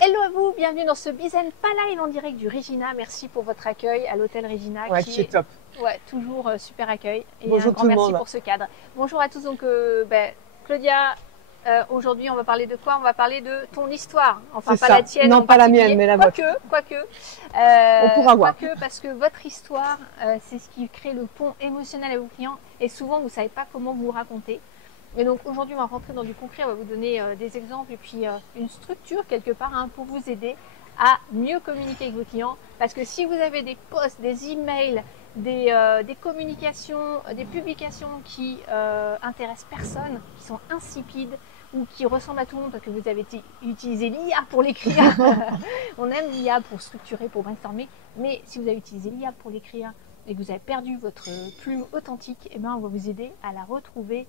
Hello à vous, bienvenue dans ce Bizen pas live en direct du Regina. Merci pour votre accueil à l'hôtel Regina. Ouais, qui est top. Ouais, toujours super accueil. Et Bonjour un grand tout le merci monde. pour ce cadre. Bonjour à tous, donc Claudia, aujourd'hui on va parler de quoi? On va parler de ton histoire. Enfin C'est pas ça. la tienne Non, en pas la particulier. mienne, mais la vôtre. Quoique. On pourra voir. Quoique, parce que votre histoire, c'est ce qui crée le pont émotionnel à vos clients. Et souvent, vous ne savez pas comment vous raconter. Et donc aujourd'hui, on va rentrer dans du concret, on va vous donner des exemples et puis une structure quelque part pour vous aider à mieux communiquer avec vos clients. Parce que si vous avez des posts, des emails, des communications, des publications qui intéressent personne, qui sont insipides ou qui ressemblent à tout le monde parce que vous avez utilisé l'IA pour l'écrire. On aime l'IA pour structurer, pour brainstormer, mais si vous avez utilisé l'IA pour l'écrire et que vous avez perdu votre plume authentique, eh ben, on va vous aider à la retrouver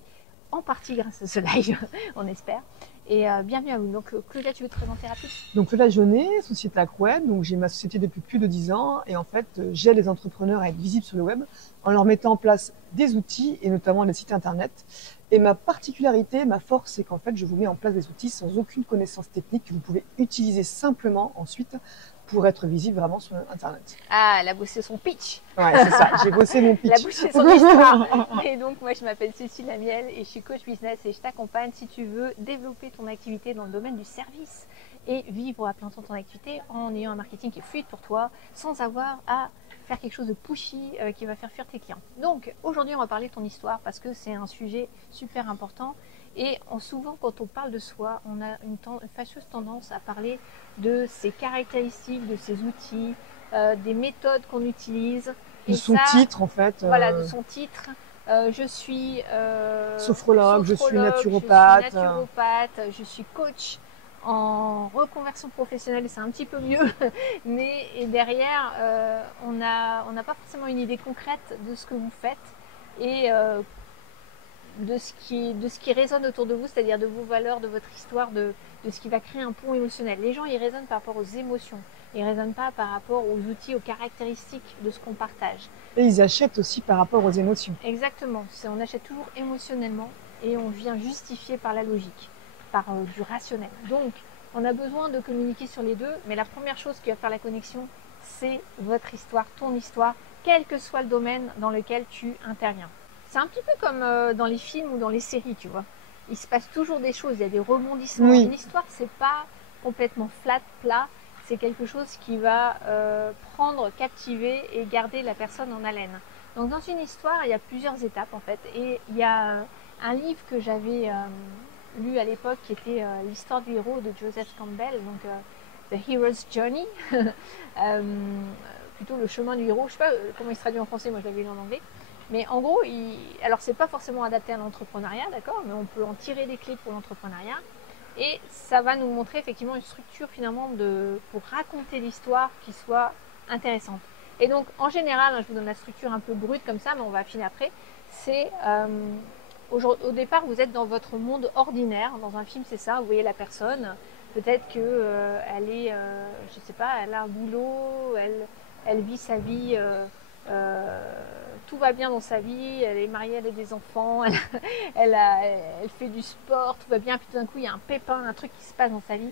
en partie grâce à ce live, on espère. Et bienvenue à vous. Donc Claudia, tu veux te présenter rapide? Donc Claudia Jaunet, société Acweb. Donc j'ai ma société depuis plus de 10 ans et en fait j'aide les entrepreneurs à être visibles sur le web en leur mettant en place des outils et notamment les sites internet. Et ma particularité, ma force, c'est qu'en fait je vous mets en place des outils sans aucune connaissance technique que vous pouvez utiliser simplement ensuite pour être visible vraiment sur internet. Ah, elle a bossé son pitch. Ouais, c'est ça, j'ai bossé mon pitch. Elle a bossé son histoire. Et donc moi je m'appelle Cécile Lamiel et je suis coach business et je t'accompagne si tu veux développer ton activité dans le domaine du service et vivre à plein temps ton activité en ayant un marketing qui est fluide pour toi sans avoir à faire quelque chose de pushy qui va faire fuir tes clients. Donc aujourd'hui on va parler de ton histoire parce que c'est un sujet super important. Et souvent, quand on parle de soi, on a une fâcheuse tendance à parler de ses caractéristiques, de ses outils, des méthodes qu'on utilise. De son titre, en fait. Voilà, de son titre. Je suis sophrologue, je suis naturopathe. Je suis coach en reconversion professionnelle, c'est un petit peu mieux. Mais derrière, on n'a pas forcément une idée concrète de ce que vous faites. Et de ce qui résonne autour de vous, c'est-à-dire de vos valeurs, de votre histoire, de ce qui va créer un pont émotionnel. Les gens, ils raisonnent par rapport aux émotions. Ils ne raisonnent pas par rapport aux outils, aux caractéristiques de ce qu'on partage. Et ils achètent aussi par rapport aux émotions. Exactement. On achète toujours émotionnellement et on vient justifier par la logique, par du rationnel. Donc, on a besoin de communiquer sur les deux, mais la première chose qui va faire la connexion, c'est votre histoire, ton histoire, quel que soit le domaine dans lequel tu interviens. C'est un petit peu comme dans les films ou dans les séries, tu vois. Il se passe toujours des choses, il y a des rebondissements. Oui. Une histoire, c'est pas complètement flat, plat. C'est quelque chose qui va prendre, captiver et garder la personne en haleine. Donc dans une histoire, il y a plusieurs étapes en fait. Et il y a un livre que j'avais lu à l'époque qui était l'histoire du héros de Joseph Campbell, donc The Hero's Journey, plutôt le chemin du héros. Je sais pas comment il se traduit en français, moi je l'avais lu en anglais. Mais en gros, alors c'est pas forcément adapté à l'entrepreneuriat, d'accord, mais on peut en tirer des clés pour l'entrepreneuriat. Et ça va nous montrer effectivement une structure finalement pour raconter l'histoire qui soit intéressante. Et donc en général, je vous donne la structure un peu brute comme ça, mais on va affiner après. C'est au départ, vous êtes dans votre monde ordinaire. Dans un film, c'est ça. Vous voyez la personne. Peut-être que elle est, je sais pas, elle a un boulot, elle vit sa vie. Tout va bien dans sa vie, elle est mariée, elle a des enfants, elle fait du sport, tout va bien, puis tout d'un coup il y a un pépin, un truc qui se passe dans sa vie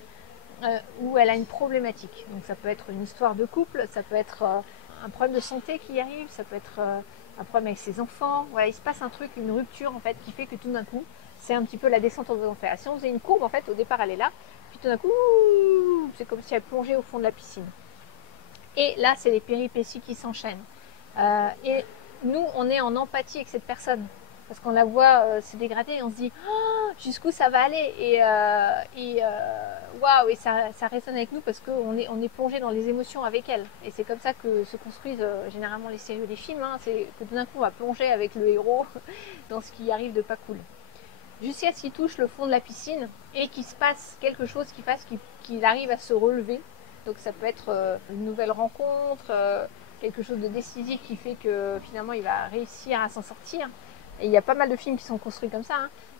où elle a une problématique. Donc ça peut être une histoire de couple, ça peut être un problème de santé qui arrive, ça peut être un problème avec ses enfants. Voilà, il se passe un truc, une rupture en fait qui fait que tout d'un coup c'est un petit peu la descente aux enfers. Si on faisait une courbe en fait, au départ elle est là, puis tout d'un coup c'est comme si elle plongeait au fond de la piscine. Et là c'est les péripéties qui s'enchaînent. Et nous, on est en empathie avec cette personne parce qu'on la voit se dégrader et on se dit oh, jusqu'où ça va aller waouh, et ça résonne avec nous parce qu'on est plongé dans les émotions avec elle. Et c'est comme ça que se construisent généralement les séries ou les films. C'est que tout d'un coup, on va plonger avec le héros dans ce qui arrive de pas cool. Jusqu'à ce qu'il touche le fond de la piscine et qu'il se passe quelque chose qui fasse qu'il arrive à se relever. Donc ça peut être une nouvelle rencontre, quelque chose de décisif qui fait que finalement il va réussir à s'en sortir. Et il y a pas mal de films qui sont construits comme ça.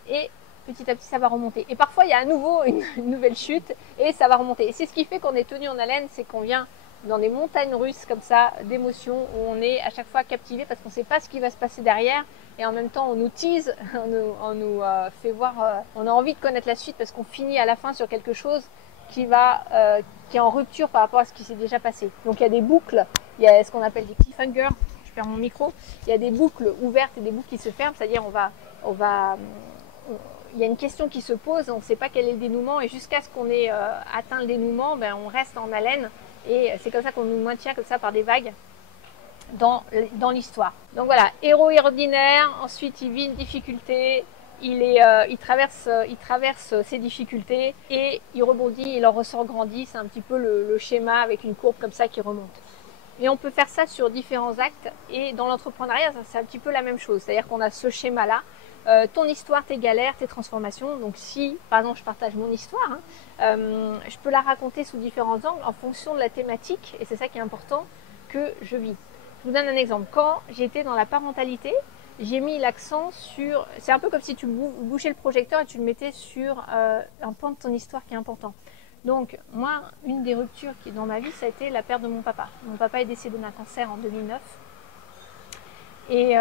Et petit à petit ça va remonter. Et parfois il y a à nouveau une nouvelle chute et ça va remonter. Et c'est ce qui fait qu'on est tenu en haleine, c'est qu'on vient dans des montagnes russes comme ça d'émotions où on est à chaque fois captivé parce qu'on ne sait pas ce qui va se passer derrière. Et en même temps on nous tease, on nous fait voir, on a envie de connaître la suite parce qu'on finit à la fin sur quelque chose qui est en rupture par rapport à ce qui s'est déjà passé. Donc il y a des boucles, il y a ce qu'on appelle des cliffhangers, je perds mon micro, il y a des boucles ouvertes et des boucles qui se ferment, c'est-à-dire il y a une question qui se pose, on ne sait pas quel est le dénouement, et jusqu'à ce qu'on ait atteint le dénouement, on reste en haleine, et c'est comme ça qu'on nous maintient comme ça par des vagues dans l'histoire. Donc voilà, héros ordinaire, ensuite il vit une difficulté, il traverse ses difficultés et il rebondit, il en ressort grandi. C'est un petit peu le schéma avec une courbe comme ça qui remonte. Et on peut faire ça sur différents actes, et dans l'entrepreneuriat, c'est un petit peu la même chose. C'est-à-dire qu'on a ce schéma-là, ton histoire, tes galères, tes transformations. Donc si, par exemple, je partage mon histoire, je peux la raconter sous différents angles en fonction de la thématique, et c'est ça qui est important, que je vis. Je vous donne un exemple. Quand j'étais dans la parentalité, j'ai mis l'accent sur... C'est un peu comme si tu bouchais le projecteur et tu le mettais sur un pan de ton histoire qui est important. Donc, moi, une des ruptures qui dans ma vie, ça a été la perte de mon papa. Mon papa est décédé d'un cancer en 2009. Et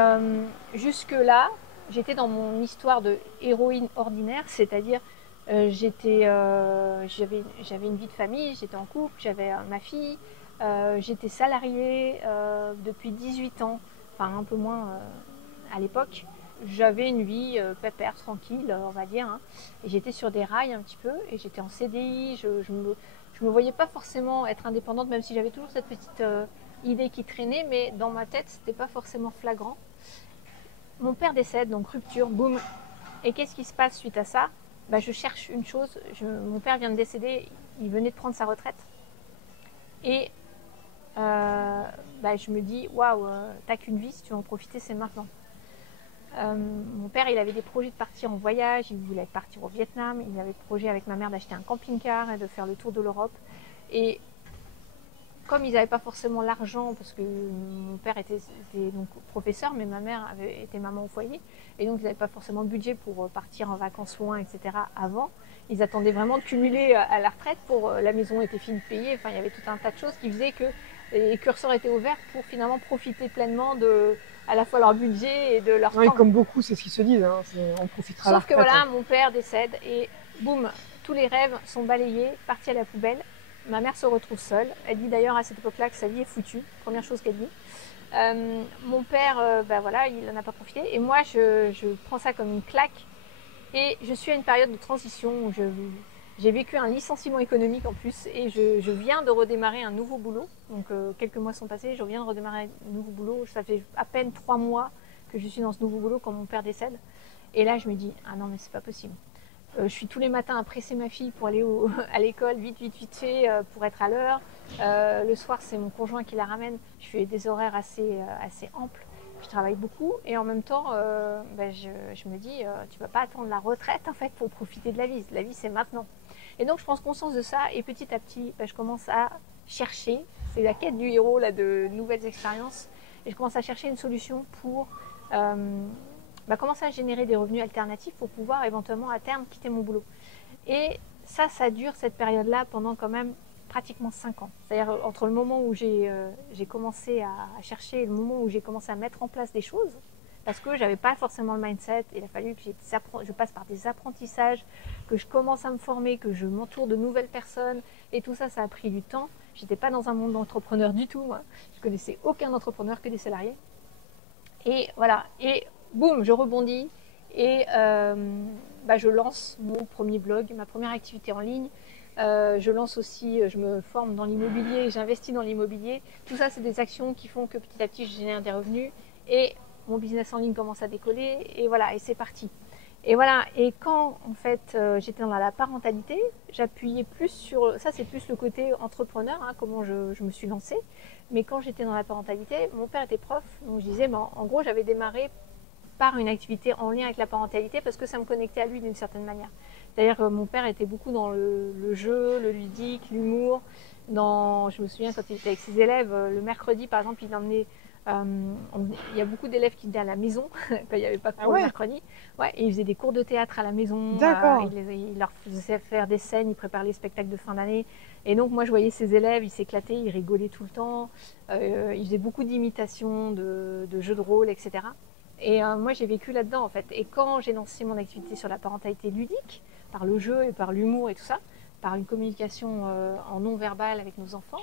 jusque-là, j'étais dans mon histoire de héroïne ordinaire, c'est-à-dire j'avais une vie de famille, j'étais en couple, j'avais ma fille, j'étais salariée depuis 18 ans, enfin un peu moins à l'époque. J'avais une vie pépère, tranquille, on va dire, hein. Et j'étais sur des rails un petit peu, et j'étais en CDI, je me voyais pas forcément être indépendante, même si j'avais toujours cette petite idée qui traînait, mais dans ma tête, c'était pas forcément flagrant. Mon père décède, donc rupture, boum. Et qu'est-ce qui se passe suite à ça? Je cherche une chose, mon père vient de décéder, il venait de prendre sa retraite. Et je me dis, waouh, t'as qu'une vie, si tu veux en profiter, c'est maintenant. Mon père, il avait des projets de partir en voyage, il voulait partir au Vietnam, il avait le projet avec ma mère d'acheter un camping-car et de faire le tour de l'Europe. Et comme ils n'avaient pas forcément l'argent, parce que mon père était donc professeur, mais ma mère était maman au foyer, et donc ils n'avaient pas forcément le budget pour partir en vacances loin, etc. avant. Ils attendaient vraiment de cumuler à la retraite, la maison était finie de payer, enfin il y avait tout un tas de choses qui faisaient que les curseurs étaient ouverts pour finalement profiter pleinement de à la fois leur budget et de leur temps. Comme beaucoup, c'est ce qu'ils se disent, hein, on profitera à la retraite. Sauf que voilà, mon père décède et boum, tous les rêves sont balayés, partis à la poubelle. Ma mère se retrouve seule. Elle dit d'ailleurs à cette époque-là que sa vie est foutue. Première chose qu'elle dit. Mon père, il n'en a pas profité. Et moi, je prends ça comme une claque. Et je suis à une période de transition où j'ai vécu un licenciement économique en plus. Et je viens de redémarrer un nouveau boulot. Donc quelques mois sont passés, je viens de redémarrer un nouveau boulot. Ça fait à peine 3 mois que je suis dans ce nouveau boulot quand mon père décède. Et là, je me dis, ah non, mais c'est pas possible. Je suis tous les matins à presser ma fille pour aller à l'école, vite fait, pour être à l'heure. Le soir, c'est mon conjoint qui la ramène. Je fais des horaires assez amples. Je travaille beaucoup et en même temps, je me dis, tu ne vas pas attendre la retraite en fait pour profiter de la vie. La vie, c'est maintenant. Et donc, je prends conscience de ça et petit à petit, je commence à chercher. C'est la quête du héros là, de nouvelles expériences. Et je commence à chercher une solution pour commencer à générer des revenus alternatifs pour pouvoir éventuellement à terme quitter mon boulot. Et ça dure cette période-là pendant quand même pratiquement 5 ans. C'est-à-dire entre le moment où j'ai commencé à chercher et le moment où j'ai commencé à mettre en place des choses, parce que j'avais pas forcément le mindset, il a fallu que je passe par des apprentissages, que je commence à me former, que je m'entoure de nouvelles personnes, et tout ça, ça a pris du temps. J'étais pas dans un monde d'entrepreneurs du tout, moi. Je connaissais aucun entrepreneur que des salariés. Et voilà, et boum, je rebondis et je lance mon premier blog, ma première activité en ligne. Je lance aussi, je me forme dans l'immobilier, j'investis dans l'immobilier. Tout ça, c'est des actions qui font que petit à petit, je génère des revenus et mon business en ligne commence à décoller et voilà, et c'est parti. Et voilà, et quand en fait j'étais dans la parentalité, j'appuyais plus sur, ça c'est plus le côté entrepreneur, hein, comment je me suis lancée. Mais quand j'étais dans la parentalité, mon père était prof, donc je disais, en gros j'avais démarré par une activité en lien avec la parentalité parce que ça me connectait à lui d'une certaine manière. C'est-à-dire mon père était beaucoup dans le jeu, le ludique, l'humour. Je me souviens quand il était avec ses élèves, le mercredi par exemple, il emmenait... il y a beaucoup d'élèves qui venaient à la maison quand il n'y avait pas de cours le mercredi. Ouais, et ils faisaient des cours de théâtre à la maison. Il leur faisait faire des scènes, ils préparaient les spectacles de fin d'année. Et donc moi je voyais ces élèves, ils s'éclataient, ils rigolaient tout le temps. Ils faisaient beaucoup d'imitations, de jeux de rôle, etc. Et moi j'ai vécu là-dedans en fait. Et quand j'ai lancé mon activité sur la parentalité ludique, par le jeu et par l'humour et tout ça, par une communication en non-verbal avec nos enfants,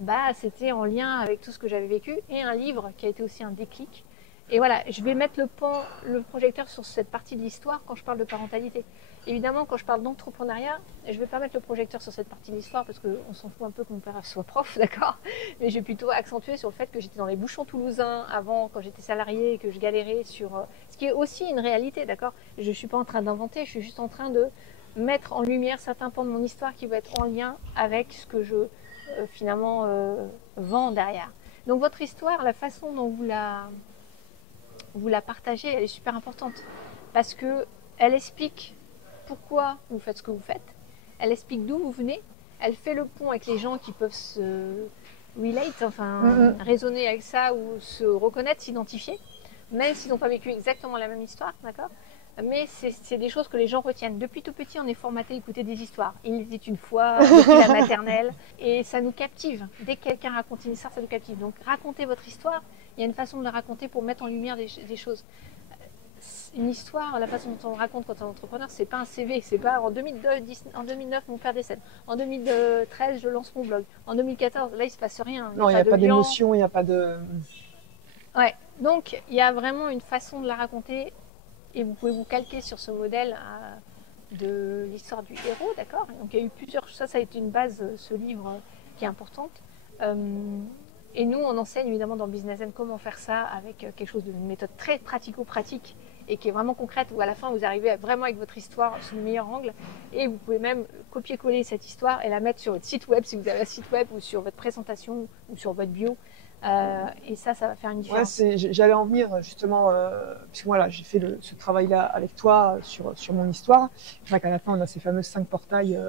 bah, c'était en lien avec tout ce que j'avais vécu, et un livre qui a été aussi un déclic. Et voilà, je vais mettre le projecteur sur cette partie de l'histoire quand je parle de parentalité. Évidemment, quand je parle d'entrepreneuriat, je ne vais pas mettre le projecteur sur cette partie de l'histoire parce qu'on s'en fout un peu que mon père soit prof, d'accord. Mais je vais plutôt accentuer sur le fait que j'étais dans les bouchons toulousains avant, quand j'étais salariée et que je galérais sur... ce qui est aussi une réalité, d'accord. Je ne suis pas en train d'inventer, je suis juste en train de mettre en lumière certains pans de mon histoire qui vont être en lien avec ce que je finalement vend derrière. Donc votre histoire, la façon dont vous la partagez, elle est super importante parce que elle explique pourquoi vous faites ce que vous faites, elle explique d'où vous venez, elle fait le pont avec les gens qui peuvent se relate, enfin raisonner avec ça ou se reconnaître, s'identifier, même s'ils n'ont pas vécu exactement la même histoire, d'accord. Mais c'est des choses que les gens retiennent. Depuis tout petit, on est formaté à écouter des histoires. Il était une fois, depuis la maternelle, et ça nous captive. Dès que quelqu'un raconte une histoire, ça nous captive. Donc racontez votre histoire. Il y a une façon de la raconter pour mettre en lumière des choses. Une histoire, la façon dont on raconte quand on est entrepreneur, c'est pas un CV, c'est pas en 2009 mon père décède, en 2013 je lance mon blog, en 2014 là il se passe rien. Non, il n'y a pas d'émotion, il n'y a pas de... Ouais, donc il y a vraiment une façon de la raconter et vous pouvez vous calquer sur ce modèle de l'histoire du héros, d'accord. Donc il y a eu plusieurs, ça a été une base, ce livre qui est importante. Et nous, on enseigne évidemment dans Business Zen comment faire ça avec quelque chose d'une méthode très pratico-pratique et qui est vraiment concrète, où à la fin, vous arrivez vraiment avec votre histoire sous le meilleur angle. Et vous pouvez même copier-coller cette histoire et la mettre sur votre site web, si vous avez un site web, ou sur votre présentation, ou sur votre bio. Et ça va faire une différence. Ouais, j'allais en venir justement, puisque voilà, j'ai fait ce travail-là avec toi sur mon histoire. C'est vrai qu'à la fin, on a ces fameux 5 portails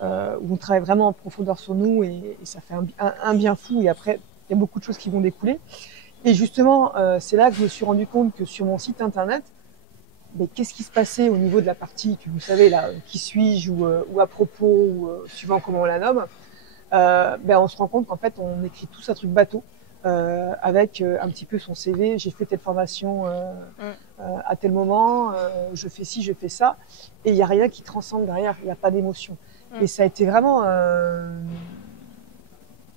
où on travaille vraiment en profondeur sur nous et ça fait un bien fou. Et après, il y a beaucoup de choses qui vont découler. Et justement, c'est là que je me suis rendu compte que sur mon site internet, qu'est-ce qui se passait au niveau de la partie que vous savez là, qui suis-je ou à propos ou suivant comment on la nomme. On se rend compte qu'en fait, on écrit tous un truc bateau avec un petit peu son CV. J'ai fait telle formation à tel moment, je fais ci, je fais ça, et il y a rien qui transcende derrière. Il n'y a pas d'émotion. Et ça a été vraiment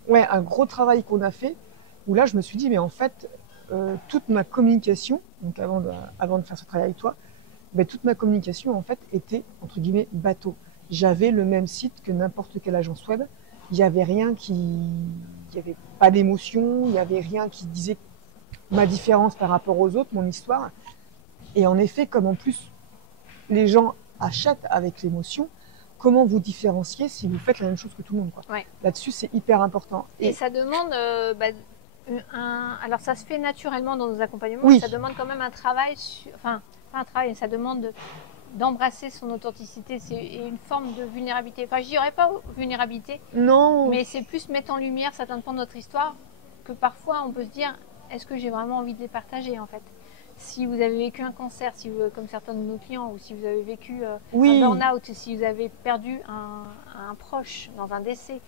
un gros travail qu'on a fait. Où là, je me suis dit, mais en fait, toute ma communication, donc avant de faire ce travail avec toi, toute ma communication en fait était entre guillemets bateau. J'avais le même site que n'importe quelle agence web. Il y avait rien il y avait pas d'émotion, il y avait rien qui disait ma différence par rapport aux autres, mon histoire. Et en effet, comme en plus les gens achètent avec l'émotion, comment vous différencier si vous faites la même chose que tout le monde, quoi. Ouais. Là-dessus, c'est hyper important. Et ça demande, alors ça se fait naturellement dans nos accompagnements, oui. Ça demande quand même un travail, pas un travail, ça demande d'embrasser son authenticité, c'est une forme de vulnérabilité. Enfin, je dirais pas vulnérabilité, non, mais c'est plus mettre en lumière certains pans de notre histoire que parfois on peut se dire, est-ce que j'ai vraiment envie de les partager en fait? Si vous avez vécu un cancer, comme certains de nos clients, ou si vous avez vécu un burn-out, si vous avez perdu un proche dans un décès,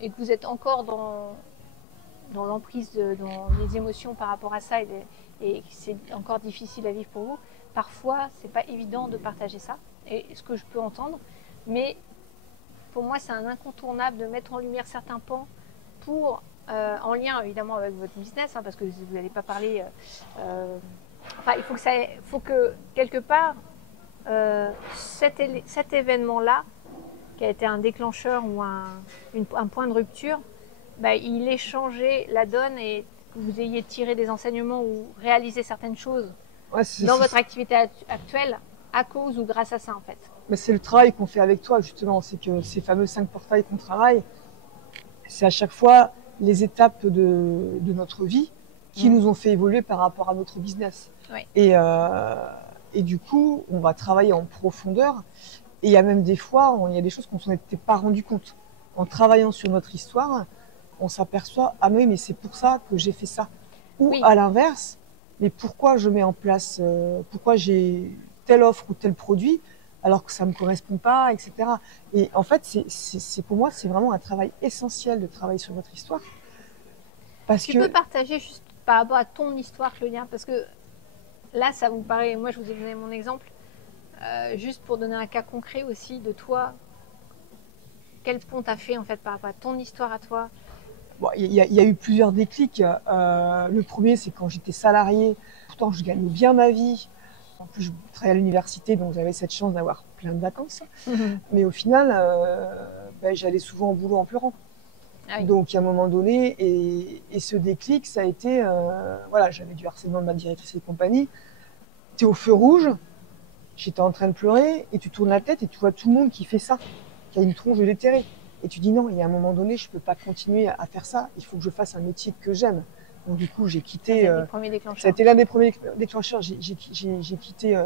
et que vous êtes encore dans l'emprise, dans les émotions par rapport à ça, et que c'est encore difficile à vivre pour vous, parfois c'est pas évident de partager ça, et ce que je peux entendre, mais pour moi c'est un incontournable de mettre en lumière certains pans pour, en lien évidemment avec votre business, parce que vous n'allez pas parler, il faut que quelque part cet événement-là, qui a été un déclencheur ou un point de rupture, il ait changé la donne et que vous ayez tiré des enseignements ou réalisé certaines choses dans votre activité actuelle à cause ou grâce à ça en fait. Mais c'est le travail qu'on fait avec toi justement, c'est que ces fameux 5 portails qu'on travaille, c'est à chaque fois les étapes de notre vie qui nous ont fait évoluer par rapport à notre business. Oui. Et du coup, on va travailler en profondeur. Et il y a même des fois, il y a des choses qu'on s'en était pas rendu compte. En travaillant sur notre histoire, on s'aperçoit, ah mais c'est pour ça que j'ai fait ça. Ou à l'inverse, mais pourquoi je mets en place, pourquoi j'ai telle offre ou tel produit alors que ça me correspond pas, etc. Et en fait, c'est pour moi, c'est vraiment un travail essentiel de travailler sur votre histoire. Parce tu peux partager juste par rapport à ton histoire, Claudia, parce que là, ça vous paraît, moi je vous ai donné mon exemple, juste pour donner un cas concret aussi de toi, quel pont t'as fait en fait par rapport à ton histoire à toi? Bon, il y a eu plusieurs déclics. Le premier, c'est quand j'étais salariée. Pourtant, je gagnais bien ma vie. En plus, je travaillais à l'université, donc j'avais cette chance d'avoir plein de vacances. Mais au final, j'allais souvent au boulot en pleurant. Ah oui. Donc, à un moment donné, et ce déclic, ça a été, voilà, j'avais du harcèlement de ma directrice et compagnie. T'es au feu rouge, j'étais en train de pleurer, et tu tournes la tête et tu vois tout le monde qui fait ça, qui a une tronche de déterré. Et tu dis non, il y a un moment donné, je peux pas continuer à faire ça. Il faut que je fasse un métier que j'aime. Donc du coup, j'ai quitté. Ça a été l'un des premiers déclencheurs. J'ai quitté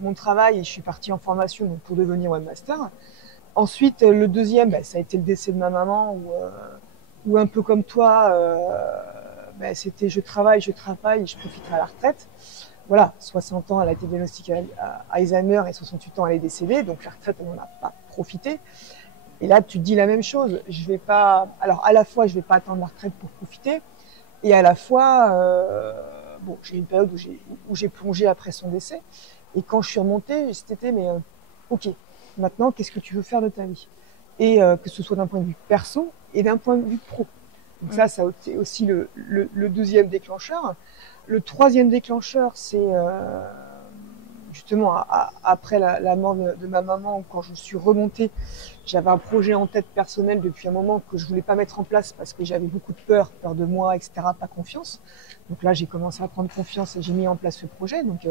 mon travail et je suis partie en formation donc, pour devenir webmaster. Ensuite, le deuxième, ça a été le décès de ma maman, où un peu comme toi, c'était je travaille, je profiterai à la retraite. Voilà, 60 ans, elle a été diagnostiquée à Alzheimer et 68 ans, elle est décédée. Donc la retraite, elle n'en a pas profité. Et là, tu te dis la même chose. Je vais pas. Alors, à la fois, je vais pas attendre la retraite pour profiter, et à la fois, j'ai eu une période où j'ai plongé après son décès. Et quand je suis remontée, c'était ok, maintenant, qu'est-ce que tu veux faire de ta vie? Et que ce soit d'un point de vue perso et d'un point de vue pro. Donc ça a été aussi le deuxième déclencheur. Le troisième déclencheur, c'est justement après la mort de ma maman, quand je suis remontée, j'avais un projet en tête personnel depuis un moment que je voulais pas mettre en place parce que j'avais beaucoup de peur de moi, etc., pas confiance. Donc là, j'ai commencé à prendre confiance et j'ai mis en place ce projet. Donc tu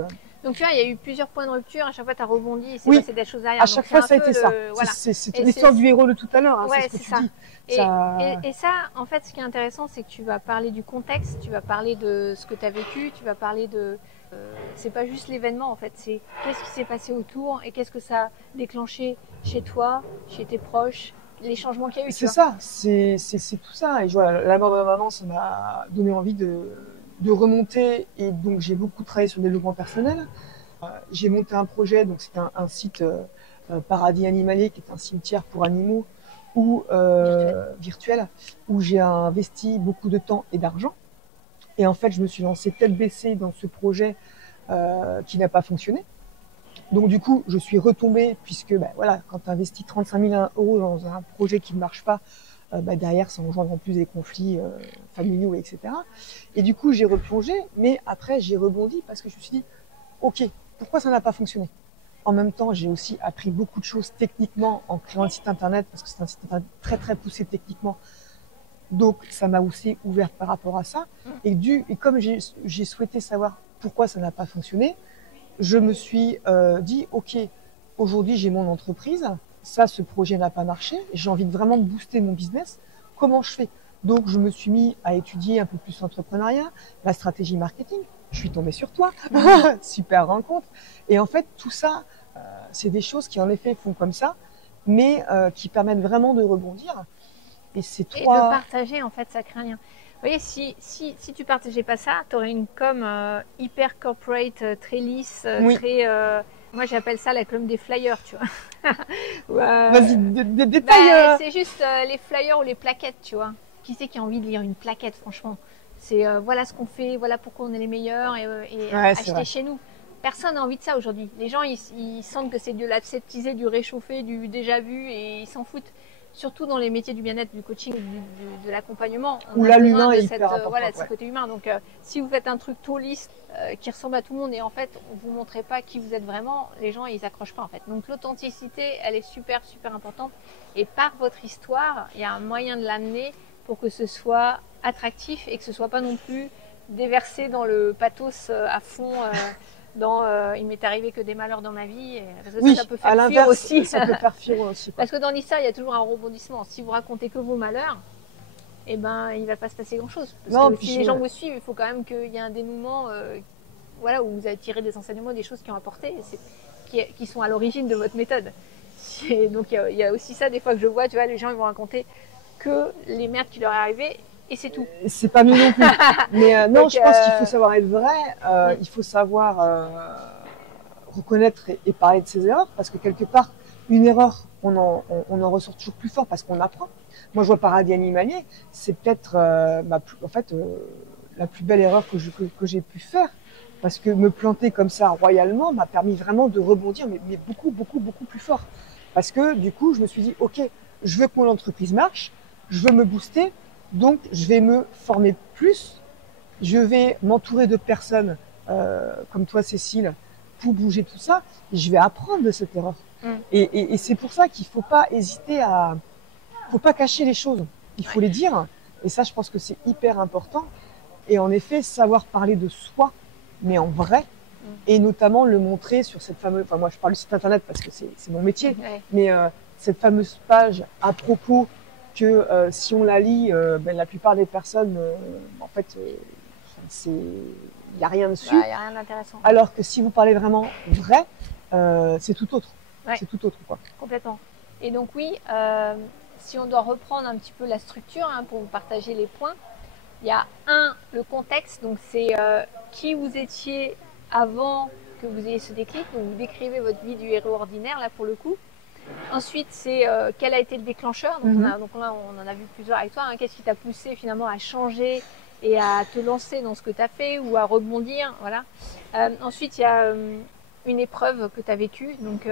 vois, il y a eu plusieurs points de rupture. À chaque fois, tu as rebondi et c'est oui, passé des choses derrière. À chaque fois, ça a été ça. Voilà. C'est l'histoire du héros de tout à l'heure. Hein, ouais, c'est ce que ça. tu dis. Et ça, en fait, ce qui est intéressant, c'est que tu vas parler du contexte, tu vas parler de ce que tu as vécu, tu vas parler de... c'est pas juste l'événement, en fait, c'est qu'est-ce qui s'est passé autour et qu'est-ce que ça a déclenché chez toi, chez tes proches, les changements qu'il y a eu. C'est ça, c'est tout ça. Et voilà, la mort de ma maman, ça m'a donné envie de remonter. Et donc, j'ai beaucoup travaillé sur le développement personnel. J'ai monté un projet, donc c'était un site Paradis Animalier, qui est un cimetière pour animaux, virtuel, où j'ai investi beaucoup de temps et d'argent. Et en fait, je me suis lancée tête baissée dans ce projet qui n'a pas fonctionné. Donc du coup, je suis retombée, puisque voilà, quand tu investis 35 000 € dans un projet qui ne marche pas, derrière, ça engendre en plus des conflits familiaux, etc. Et du coup, j'ai replongé, mais après, j'ai rebondi parce que je me suis dit, ok, pourquoi ça n'a pas fonctionné? En même temps, j'ai aussi appris beaucoup de choses techniquement en créant le site internet, parce que c'est un site internet très très poussé techniquement. Donc, ça m'a aussi ouverte par rapport à ça. Et comme j'ai souhaité savoir pourquoi ça n'a pas fonctionné, je me suis dit, ok, aujourd'hui j'ai mon entreprise, ce projet n'a pas marché, j'ai envie de vraiment booster mon business, comment je fais? Donc, je me suis mis à étudier un peu plus l'entrepreneuriat, la stratégie marketing. Je suis tombée sur toi, super rencontre. Et en fait, tout ça, c'est des choses qui en effet font comme ça, mais qui permettent vraiment de rebondir. Et c'est Et de partager, en fait, ça crée rien. Vous voyez, si tu partageais pas ça, tu aurais une com hyper corporate, très lisse, très... moi, j'appelle ça la com des flyers, tu vois. Vas-y, détails. C'est juste les flyers ou les plaquettes, tu vois. Qui c'est qui a envie de lire une plaquette, franchement? C'est voilà ce qu'on fait, voilà pourquoi on est les meilleurs et acheter chez nous. Personne n'a envie de ça aujourd'hui. Les gens, ils sentent que c'est de l'aseptisé, du réchauffé, du déjà vu et ils s'en foutent. Surtout dans les métiers du bien-être, du coaching, de l'accompagnement. Où là, l'humain est hyper important. Voilà, ce côté humain. Donc, si vous faites un truc trop lisse qui ressemble à tout le monde et en fait, vous ne montrez pas qui vous êtes vraiment, les gens, ils accrochent pas en fait. Donc, l'authenticité, elle est super, super importante. Et par votre histoire, il y a un moyen de l'amener pour que ce soit attractif et que ce soit pas non plus déversé dans le pathos à fond. Il m'est arrivé que des malheurs dans ma vie, parce que ça peut faire fuir aussi. Ça peut faire fuir aussi. Parce que dans l'histoire, il y a toujours un rebondissement. Si vous racontez que vos malheurs, eh ben, il va pas se passer grand-chose. Parce que si les gens vous suivent, il faut quand même qu'il y ait un dénouement, voilà, où vous avez tiré des enseignements, des choses qui ont apporté, qui sont à l'origine de votre méthode. Donc il y a aussi ça, des fois que je vois, tu vois, les gens ils vont raconter que les merdes qui leur est arrivées. Et c'est tout. C'est pas mieux non plus. Mais non, je pense qu'il faut savoir être vrai. Il faut savoir reconnaître et parler de ses erreurs. Parce que quelque part, une erreur, on en ressort toujours plus fort parce qu'on apprend. Moi, je vois Paradis Animalier. C'est peut-être la plus belle erreur que j'ai pu faire. Parce que me planter comme ça royalement m'a permis vraiment de rebondir, mais beaucoup, beaucoup, beaucoup plus fort. Parce que du coup, je me suis dit, ok, je veux que mon entreprise marche, je veux me booster, donc je vais me former plus, je vais m'entourer de personnes comme toi, Cécile, pour bouger tout ça, et je vais apprendre de cette erreur. Et c'est pour ça qu'il faut pas hésiter faut pas cacher les choses. Il faut les dire. Et ça, je pense que c'est hyper important. Et en effet, savoir parler de soi, mais en vrai, et notamment le montrer sur cette fameuse, enfin moi je parle du site internet parce que c'est mon métier, mais cette fameuse page à propos que si on la lit, la plupart des personnes, en fait, il n'y a rien dessus. Il n'y a rien d'intéressant. Alors que si vous parlez vraiment vrai, c'est tout autre. Ouais. C'est tout autre, quoi. Complètement. Et donc oui, si on doit reprendre un petit peu la structure pour vous partager les points, il y a le contexte, donc c'est qui vous étiez avant que vous ayez ce déclic, donc vous décrivez votre vie du héros ordinaire là pour le coup. Ensuite, c'est quel a été le déclencheur, donc, donc là on en a vu plusieurs avec toi, qu'est-ce qui t'a poussé finalement à changer et à te lancer dans ce que tu as fait ou à rebondir, voilà. Ensuite, il y a une épreuve que tu as vécue, donc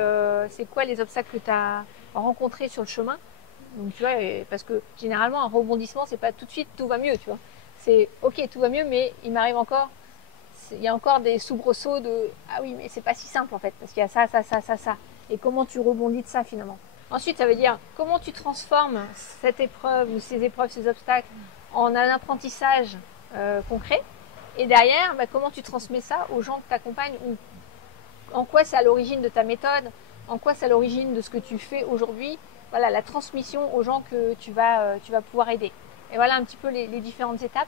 c'est quoi les obstacles que tu as rencontrés sur le chemin. Donc tu vois, parce que généralement un rebondissement, c'est pas tout de suite tout va mieux, tu vois. C'est ok, tout va mieux, mais il m'arrive encore, il y a encore des soubresauts de ah oui, mais c'est pas si simple en fait, parce qu'il y a ça. Et comment tu rebondis de ça finalement. Ensuite, ça veut dire comment tu transformes cette épreuve ou ces épreuves, ces obstacles en un apprentissage concret. Et derrière, comment tu transmets ça aux gens que tu accompagnes ou en quoi c'est à l'origine de ta méthode, en quoi c'est à l'origine de ce que tu fais aujourd'hui. Voilà, la transmission aux gens que tu vas pouvoir aider. Et voilà un petit peu les différentes étapes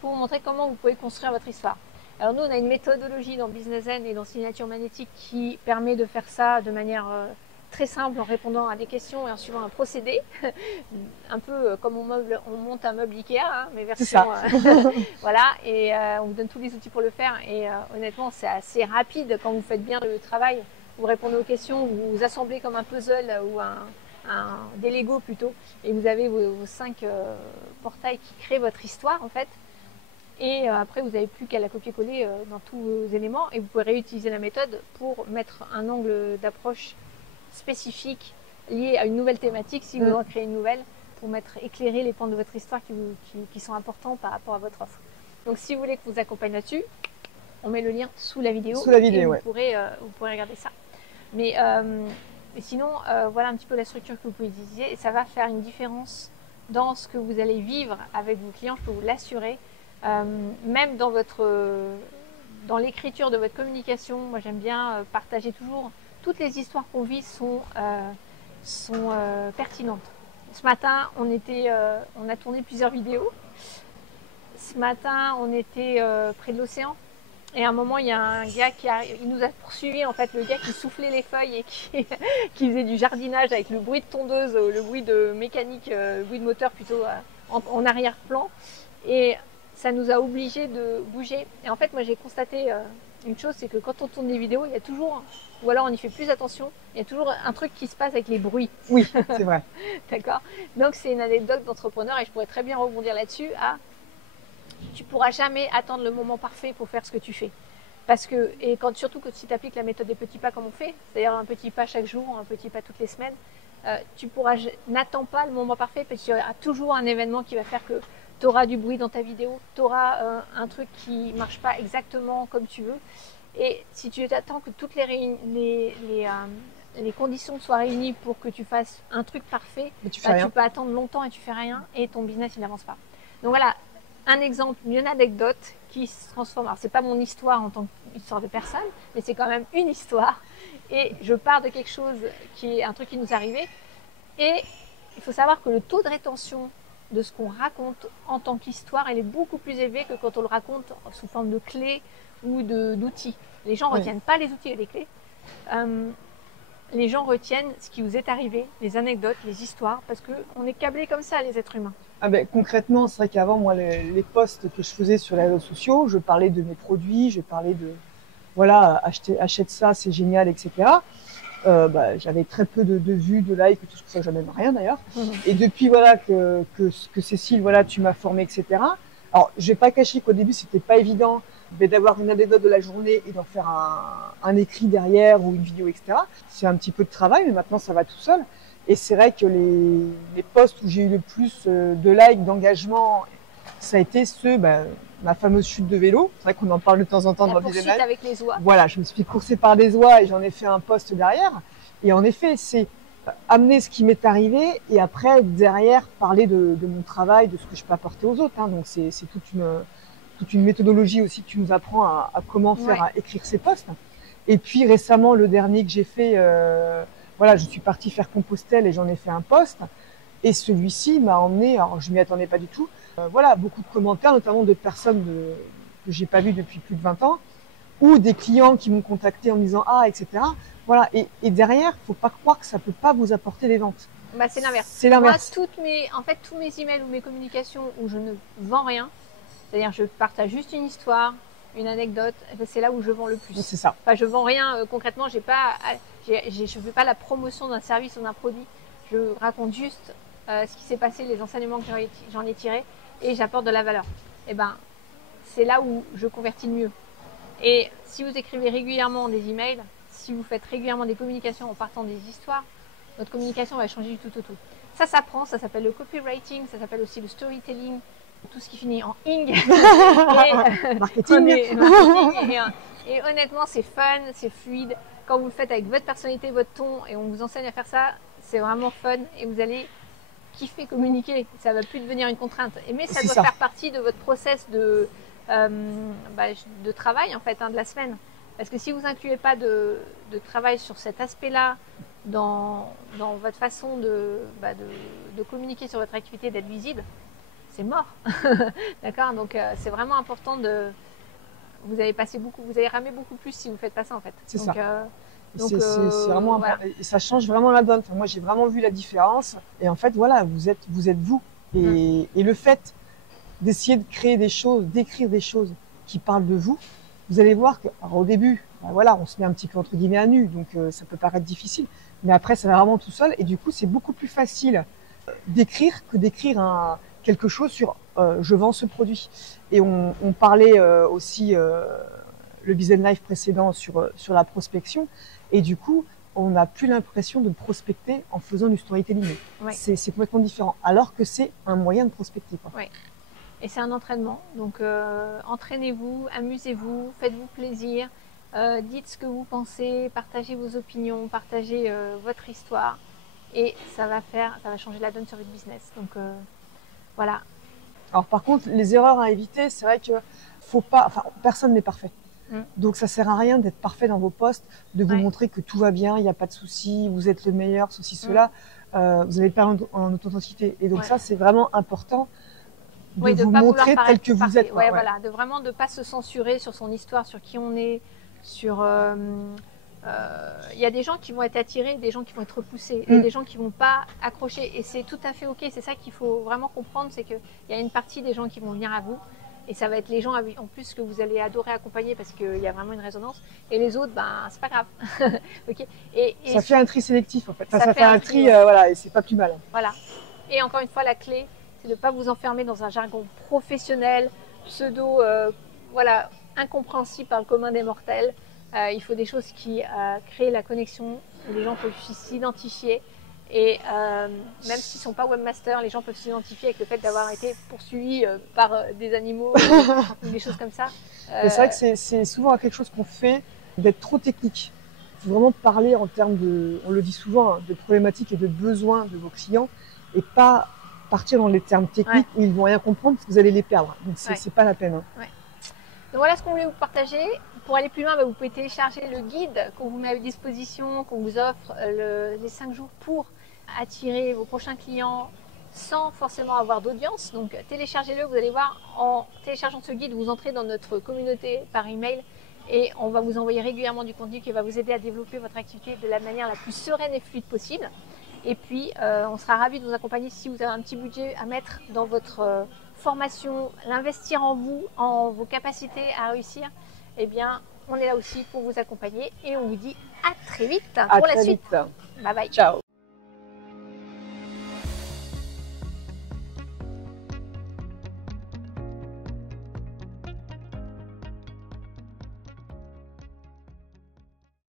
pour vous montrer comment vous pouvez construire votre histoire. Alors nous, on a une méthodologie dans Business Zen et dans Signature Magnétique qui permet de faire ça de manière très simple en répondant à des questions et en suivant un procédé. Un peu comme on monte un meuble Ikea, mais version... voilà, et on vous donne tous les outils pour le faire. Et honnêtement, c'est assez rapide quand vous faites bien le travail. Vous répondez aux questions, vous vous assemblez comme un puzzle ou des Lego plutôt, et vous avez vos 5 portails qui créent votre histoire en fait. Et après, vous n'avez plus qu'à la copier-coller dans tous vos éléments et vous pouvez réutiliser la méthode pour mettre un angle d'approche spécifique lié à une nouvelle thématique si vous en créez une nouvelle pour éclairer les points de votre histoire qui sont importants par rapport à votre offre. Donc, si vous voulez que vous accompagne là-dessus, on met le lien sous la vidéo. Sous la vidéo, vous pourrez regarder ça. Mais sinon, voilà un petit peu la structure que vous pouvez utiliser et ça va faire une différence dans ce que vous allez vivre avec vos clients, je peux vous l'assurer. Même dans l'écriture de votre communication, moi j'aime bien partager toujours toutes les histoires qu'on vit sont pertinentes. Ce matin, on a tourné plusieurs vidéos. Ce matin, on était près de l'océan. Et à un moment, il y a un gars il nous a poursuivi, en fait, le gars qui soufflait les feuilles et qui faisait du jardinage avec le bruit de tondeuse, le bruit de mécanique, le bruit de moteur plutôt en arrière-plan. Et ça nous a obligés de bouger. Et en fait, moi, j'ai constaté une chose, c'est que quand on tourne des vidéos, il y a toujours, ou alors on y fait plus attention, il y a toujours un truc qui se passe avec les bruits. Oui, c'est vrai. D'accord. Donc, c'est une anecdote d'entrepreneur et je pourrais très bien rebondir là-dessus. Tu pourras jamais attendre le moment parfait pour faire ce que tu fais. Parce que, surtout que si tu appliques la méthode des petits pas comme on fait, c'est-à-dire un petit pas chaque jour, un petit pas toutes les semaines, n'attends pas le moment parfait parce qu'il y aura toujours un événement qui va faire que tu auras du bruit dans ta vidéo, tu auras un truc qui marche pas exactement comme tu veux. Et si tu attends que toutes les conditions soient réunies pour que tu fasses un truc parfait, tu peux attendre longtemps et tu fais rien et ton business il n'avance pas. Donc voilà, un exemple, une anecdote qui se transforme. Alors c'est pas mon histoire en tant qu'histoire de personne, mais c'est quand même une histoire. Et je pars de quelque chose qui est un truc qui nous est arrivé. Et il faut savoir que le taux de rétention de ce qu'on raconte en tant qu'histoire, elle est beaucoup plus élevée que quand on le raconte sous forme de clés ou d'outils. Les gens ne retiennent pas les outils et les clés. Les gens retiennent ce qui vous est arrivé, les anecdotes, les histoires, parce qu'on est câblés comme ça, les êtres humains. Concrètement, c'est vrai qu'avant, moi, les posts que je faisais sur les réseaux sociaux, je parlais de mes produits, je parlais de, voilà, achète ça, c'est génial, etc. J'avais très peu de vues, de likes, tout ça, jamais rien d'ailleurs. Et depuis, voilà, que Cécile, voilà, tu m'as formé, etc. Alors, je vais pas cacher qu'au début, c'était pas évident mais d'avoir une anecdote de la journée et d'en faire un écrit derrière ou une vidéo, etc. C'est un petit peu de travail, mais maintenant ça va tout seul. Et c'est vrai que les posts où j'ai eu le plus de likes, d'engagement, ça a été ma fameuse chute de vélo. C'est vrai qu'on en parle de temps en temps dans La le poursuite business. avec les oies. Voilà, je me suis fait courser par des oies et j'en ai fait un post derrière. Et en effet, c'est amener ce qui m'est arrivé et après, derrière, parler de mon travail, de ce que je peux apporter aux autres. Hein. Donc, c'est toute une méthodologie aussi que tu nous apprends à comment faire, à écrire ces posts. Et puis, récemment, le dernier que j'ai fait, voilà, je suis partie faire Compostelle et j'en ai fait un post. Et celui-ci m'a emmené, alors je m'y attendais pas du tout, voilà, beaucoup de commentaires, notamment de personnes que j'ai pas vues depuis plus de 20 ans, ou des clients qui m'ont contacté en me disant ah, etc. Voilà, et derrière, faut pas croire que ça peut pas vous apporter des ventes. Bah, c'est l'inverse. C'est l'inverse. Moi, tous mes emails ou mes communications où je ne vends rien, c'est-à-dire je partage juste une histoire, une anecdote, c'est là où je vends le plus. C'est ça. Enfin, je vends rien concrètement, je fais pas la promotion d'un service ou d'un produit. Je raconte juste ce qui s'est passé, les enseignements que j'en ai tirés et j'apporte de la valeur. Et ben, c'est là où je convertis le mieux. Et si vous écrivez régulièrement des emails, si vous faites régulièrement des communications en partant des histoires, votre communication va changer du tout au tout. Ça s'apprend, ça s'appelle le copywriting, ça s'appelle aussi le storytelling, tout ce qui finit en ing. Marketing. Et honnêtement, c'est fun, c'est fluide. Quand vous le faites avec votre personnalité, votre ton, et on vous enseigne à faire ça, c'est vraiment fun et vous allez kiffer communiquer. Ça va plus devenir une contrainte. Mais ça doit faire partie de votre process de travail en fait, de la semaine. Parce que si vous incluez pas de travail sur cet aspect-là dans votre façon de communiquer sur votre activité, d'être visible, c'est mort. D'accord. Donc c'est vraiment important vous allez ramer beaucoup plus si vous faites pas ça en fait. C'est ça. C'est vraiment important. Et ça change vraiment la donne. Enfin, moi, j'ai vraiment vu la différence. Et en fait, voilà, vous êtes vous. Et le fait d'essayer de créer des choses, d'écrire des choses qui parlent de vous, vous allez voir que, alors, au début, voilà, on se met un petit peu entre guillemets à nu, donc ça peut paraître difficile. Mais après, ça va vraiment tout seul. Et du coup, c'est beaucoup plus facile d'écrire que d'écrire quelque chose sur je vends ce produit. Et on parlait aussi le Business Live précédent sur la prospection. Et du coup, on n'a plus l'impression de prospecter en faisant du storytelling. Ouais. C'est complètement différent, alors que c'est un moyen de prospecter. Oui. Et c'est un entraînement. Donc, entraînez-vous, amusez-vous, faites-vous plaisir, dites ce que vous pensez, partagez vos opinions, partagez votre histoire. Et ça va changer la donne sur votre business. Donc, voilà. Alors, par contre, les erreurs à éviter, c'est vrai que personne n'est parfait. Donc ça sert à rien d'être parfait dans vos posts, de vous montrer que tout va bien, il n'y a pas de souci, vous êtes le meilleur, ceci, cela. Vous allez perdre en authenticité. Et donc ça, c'est vraiment important de vous montrer tel que vous êtes. Voilà, de vraiment de pas se censurer sur son histoire, sur qui on est, sur. Il y a des gens qui vont être attirés, des gens qui vont être repoussés, et des gens qui vont pas accrocher. Et c'est tout à fait ok. C'est ça qu'il faut vraiment comprendre, c'est que il y a une partie des gens qui vont venir à vous. Et ça va être les gens en plus que vous allez adorer accompagner parce qu'il y a vraiment une résonance. Et les autres, c'est pas grave. Okay. Et ça fait un tri sélectif en fait. Ça fait un tri, voilà, et c'est pas plus mal. Voilà. Et encore une fois, la clé, c'est de ne pas vous enfermer dans un jargon professionnel, pseudo, incompréhensible par le commun des mortels. Il faut des choses qui créent la connexion, où les gens peuvent s'identifier. Et même s'ils ne sont pas webmasters, les gens peuvent s'identifier avec le fait d'avoir été poursuivis par des animaux ou des choses comme ça. C'est vrai que c'est souvent quelque chose qu'on fait d'être trop technique. Il faut vraiment parler en termes on le dit souvent, de problématiques et de besoins de vos clients et pas partir dans les termes techniques où ils ne vont rien comprendre parce que vous allez les perdre. Donc c'est pas la peine. Hein. Ouais. Donc voilà ce qu'on voulait vous partager. Pour aller plus loin, vous pouvez télécharger le guide qu'on vous met à disposition, qu'on vous offre les 5 jours pour attirer vos prochains clients sans forcément avoir d'audience. Donc téléchargez-le, vous allez voir, en téléchargeant ce guide, vous entrez dans notre communauté par email et on va vous envoyer régulièrement du contenu qui va vous aider à développer votre activité de la manière la plus sereine et fluide possible. Et puis on sera ravis de vous accompagner si vous avez un petit budget à mettre dans votre formation, l'investir en vous, en vos capacités à réussir. Eh bien, on est là aussi pour vous accompagner et on vous dit à très vite pour la suite. Bye bye. Ciao.